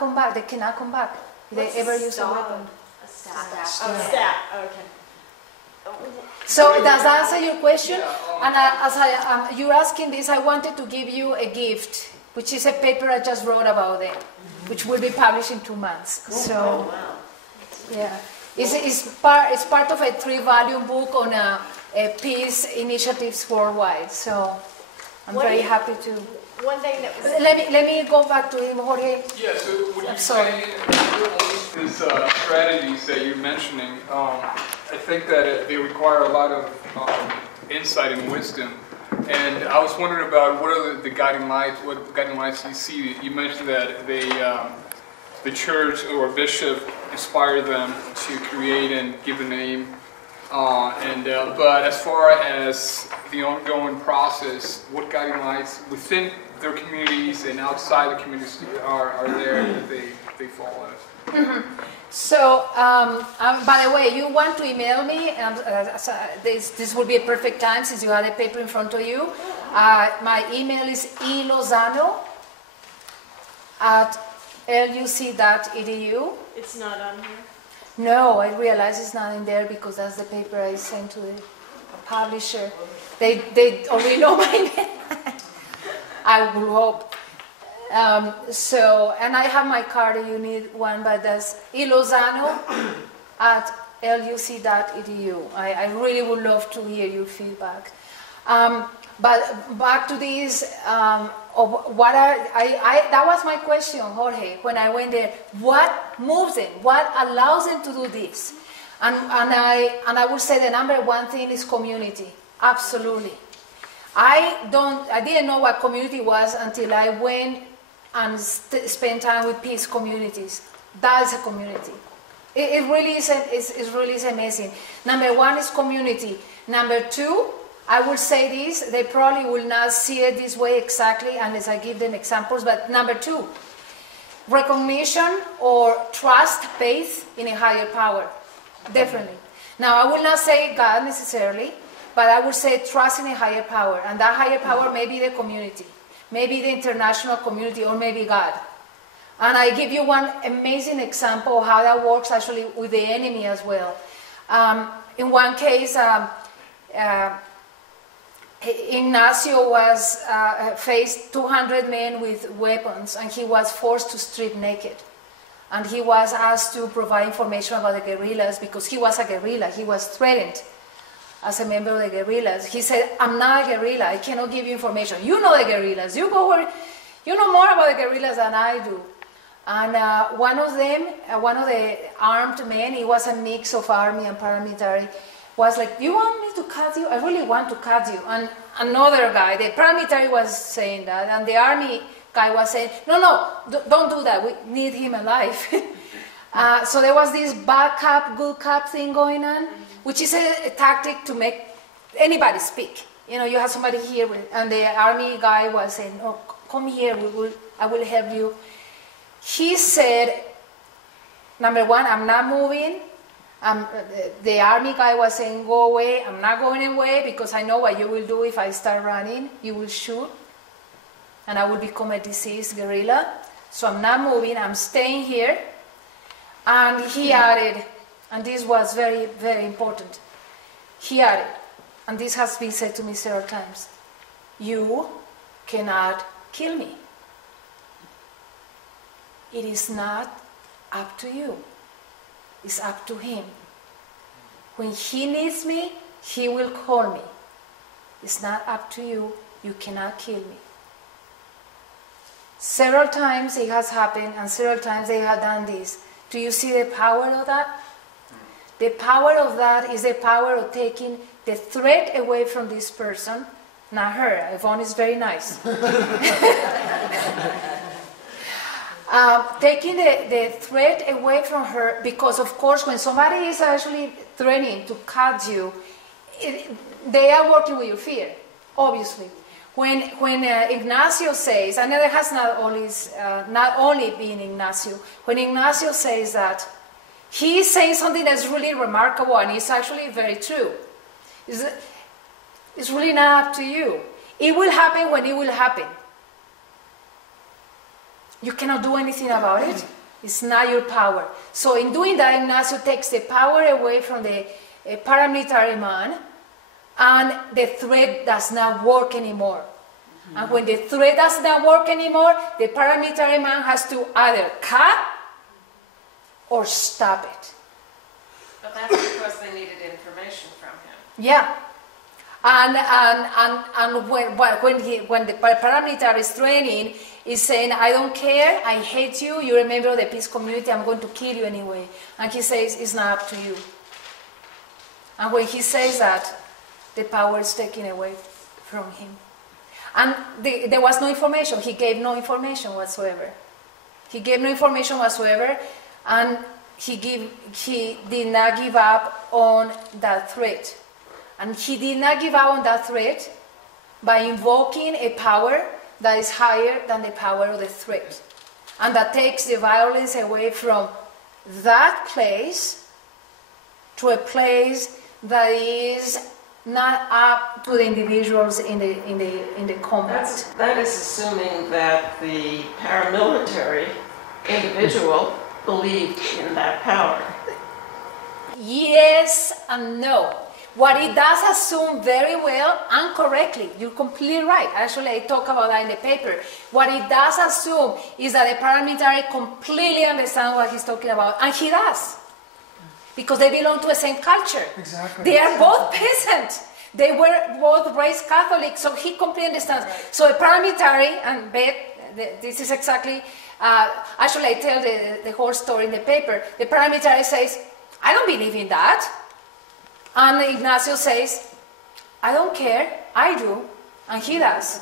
come back. They cannot come back. If they ever use a weapon. A staff. Staff. Okay. So does that answer your question? And as you're asking this, I wanted to give you a gift, which is a paper I just wrote about it, which will be published in 2 months. So, yeah, it's part of a 3-volume book on peace initiatives worldwide. So I'm very happy to. One thing that was... Let me go back to him, Jorge. Yeah, so when you say these strategies that you're mentioning, I think that they require a lot of insight and wisdom. And I was wondering about what are the guiding lights, what guiding lights you see. You mentioned that the church or bishop inspired them to create and give a name. But as far as the ongoing process, what guiding lights within their communities and outside the communities are there that they follow? So, by the way, you want to email me, and this will be a perfect time since you have a paper in front of you. My email is elozano@luc.edu. It's not on here? No, I realize it's not in there because that's the paper I sent to the publisher. They already know my name. I would hope. And I have my card if you need one, but that's elozano@luc.edu. I really would love to hear your feedback. But back to this, that was my question, Jorge, when I went there. What moves them? What allows them to do this? And I would say the number one thing is community. Absolutely. I didn't know what community was until I went and spent time with peace communities. That's a community. It really is. It really is amazing. Number one is community. Number two, I will say this. They probably will not see it this way exactly unless I give them examples. But number two, recognition or trust, faith in a higher power. Definitely. Now, I will not say God necessarily, but I would say trust in a higher power. And that higher power may be the community, maybe the international community, or maybe God. And I give you one amazing example of how that works actually with the enemy as well. In one case, Ignacio was faced 200 men with weapons, and he was forced to strip naked. And he was asked to provide information about the guerrillas because he was a guerrilla. He was threatened as a member of the guerrillas. He said, "I'm not a guerrilla. I cannot give you information. You know the guerrillas. You go where you know more about the guerrillas than I do." And one of the armed men, he was a mix of army and paramilitary, was like, "You want me to cut you? I really want to cut you." And another guy, the paramilitary was saying that, and the army guy was saying, no, don't do that. We need him alive. So there was this bad cop, good cop thing going on, which is a tactic to make anybody speak. You know, you have somebody here, and the army guy was saying, "Oh, come here, I will help you." He said, number one, "I'm not moving." The army guy was saying, "Go away." "I'm not going away because I know what you will do if I start running. You will shoot, and I will become a diseased guerrilla. So I'm not moving. I'm staying here." And he added, and this was very, very important. He added, and this has been said to me several times, "You cannot kill me. It is not up to you. It's up to him. When he needs me, he will call me. It's not up to you. You cannot kill me." Several times it has happened, and several times they have done this. Do you see the power of that? The power of that is the power of taking the threat away from this person, not her. Yvonne is very nice. Taking the threat away from her, because of course when somebody is actually threatening to cut you, they are working with your fear, obviously. When Ignacio says, and it has not only been Ignacio, when Ignacio says that, he is saying something that's really remarkable, and it's actually very true. It's really not up to you. It will happen when it will happen. you cannot do anything about it. It's not your power. So in doing that, Ignacio takes the power away from the paramilitary man, and the threat does not work anymore. And when the threat does not work anymore, the paramilitary man has to either cut or stop it. But that's because they needed information from him. Yeah. And when the paramilitary is training, is saying, I don't care, I hate you, you're a member of the peace community, I'm going to kill you anyway. And he says, it's not up to you. And when he says that, the power is taken away from him. And there was no information. He gave no information whatsoever. He gave no information whatsoever, and he did not give up on that threat. And he did not give up on that threat by invoking a power that is higher than the power of the threat. And that takes the violence away from that place to a place that is not up to the individuals in the combat. That is assuming that the paramilitary individual believed in that power. Yes and no. What it does assume very well and correctly, you're completely right. Actually, I talk about that in the paper. What it does assume is that the paramilitary completely understands what he's talking about, and he does. Because they belong to the same culture. Exactly. They are both peasants. They were both raised Catholic, so he completely understands. Right. So a paramilitary, and this is exactly, actually I tell the whole story in the paper. The paramilitary says, I don't believe in that. And Ignacio says, I don't care, I do, and he does.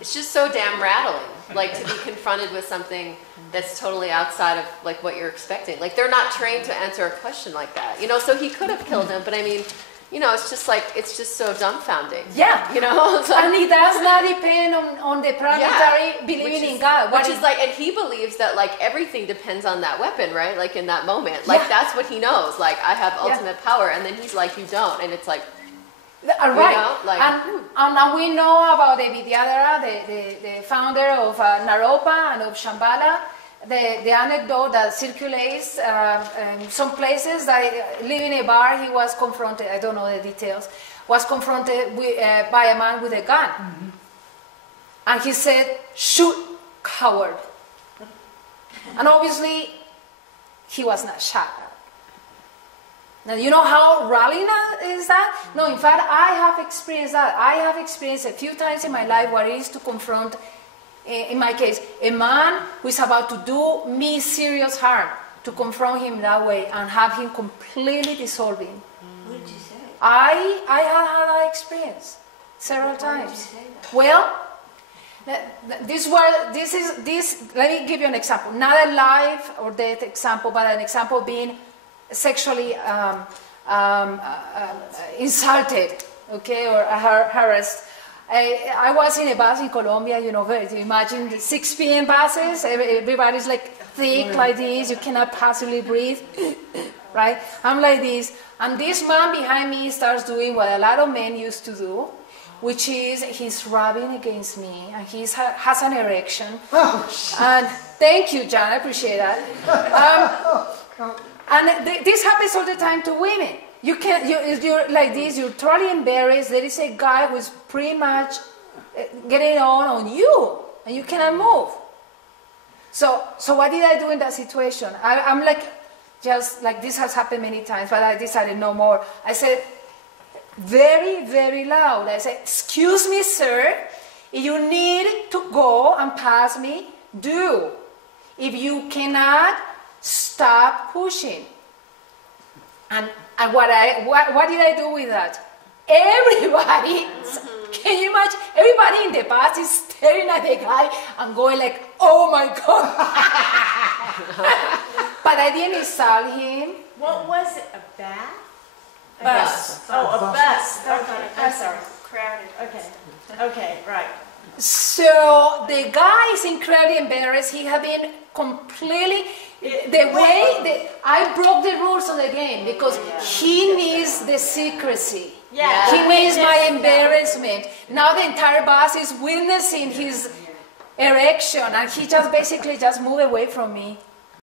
It's just so damn rattling, like to be confronted with something that's totally outside of like what you're expecting. Like they're not trained to answer a question like that, you know. So he could have killed him, but I mean, you know, it's just so dumbfounding. Yeah, you know. And it does not depend on the paramilitary believing in God, which is like, and he believes that like everything depends on that weapon, right? Like in that moment, like that's what he knows. Like I have ultimate power, and then he's like, you don't, and it's like. Right, you know, like, and we know about the Vidyadhara, the founder of Naropa and of Shambhala, the anecdote that circulates in some places that living in a bar, he was confronted, I don't know the details, was confronted by a man with a gun. Mm-hmm. And he said, shoot, coward. And obviously, he was not shot. Now, you know how rallying is that? No, in fact, I have experienced that. I have experienced a few times in my life what it is to confront, in my case, a man who is about to do me serious harm, to confront him that way and have him completely dissolving. What did you say? I have had that experience several times. Well, let me give you an example. Not a life or death example, but an example of being sexually insulted, okay, or harassed. I was in a bus in Colombia, you know, you imagine the 6 p.m. buses, everybody's like thick like this, you cannot possibly breathe, right? I'm like this, and this man behind me starts doing what a lot of men used to do, which is he's rubbing against me, and he has an erection. And thank you, John, I appreciate that. And this happens all the time to women. You're like this, you're totally embarrassed. There is a guy who's pretty much getting on you, and you cannot move. So what did I do in that situation? I'm like, just like this has happened many times, but I decided no more. I said, very, very loud, I said, excuse me, sir, if you need to go and pass me, do. If you cannot, stop pushing. And what did I do with that? Everybody, can you imagine? Everybody in the bus is staring at the guy and going like, oh my God. But I didn't insult him. What was it? A bath? Bus. Oh, a bus. Okay, I'm sorry. Crowded. Okay, right. So the guy is incredibly embarrassed. He had been completely, I broke the rules of the game because he needs the secrecy. Yeah. He needs my embarrassment. Now the entire bus is witnessing his erection, and he just basically just moved away from me.